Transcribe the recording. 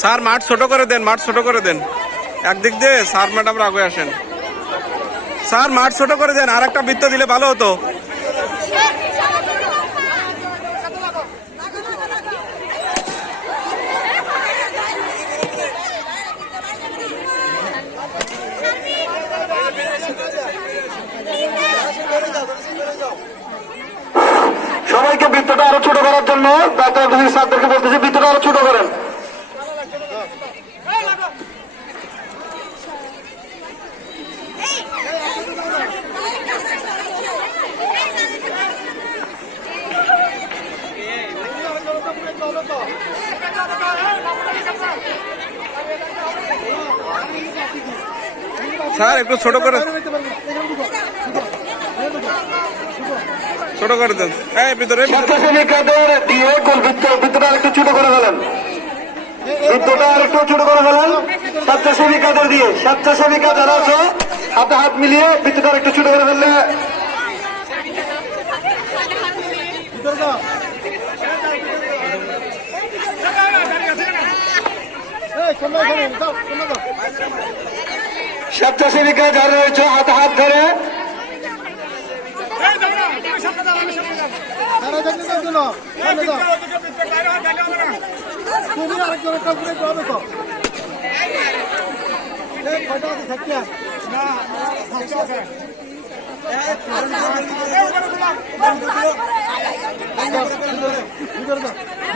Sir মাঠ ছোট করে দেন, মাঠ ছোট করে দেন। একদিক দিয়ে স্যার ম্যাডামরা আগে আসেন। স্যার মাঠ ছোট করে দেন, আর একটা বৃত্ত দিলে ভালো হতো। সবাইকে বৃত্তটা আরো ছোট করার জন্য স্যারদেরকে বলতেছি বৃত্তটা আরো ছোট করেন। স্যার একটু ছোট করে দেন। এই ভিতরে স্বেচ্ছাসেবিকাদের দিয়ে বৃত্তটা আরেকটু ছোট করে ফেলেন, বৃত্তটা আরেকটু ছোট করে ফেলেন। স্বেচ্ছাসেবিকাদের দিয়ে, স্বেচ্ছাসেবিকা যারা আছে হাতে হাত মিলিয়ে বৃত্তটা আরেকটু ছোট করে ফেললে স্বেচ্ছাসেবিকা যারা রয়েছে হাতে হাত ধরে না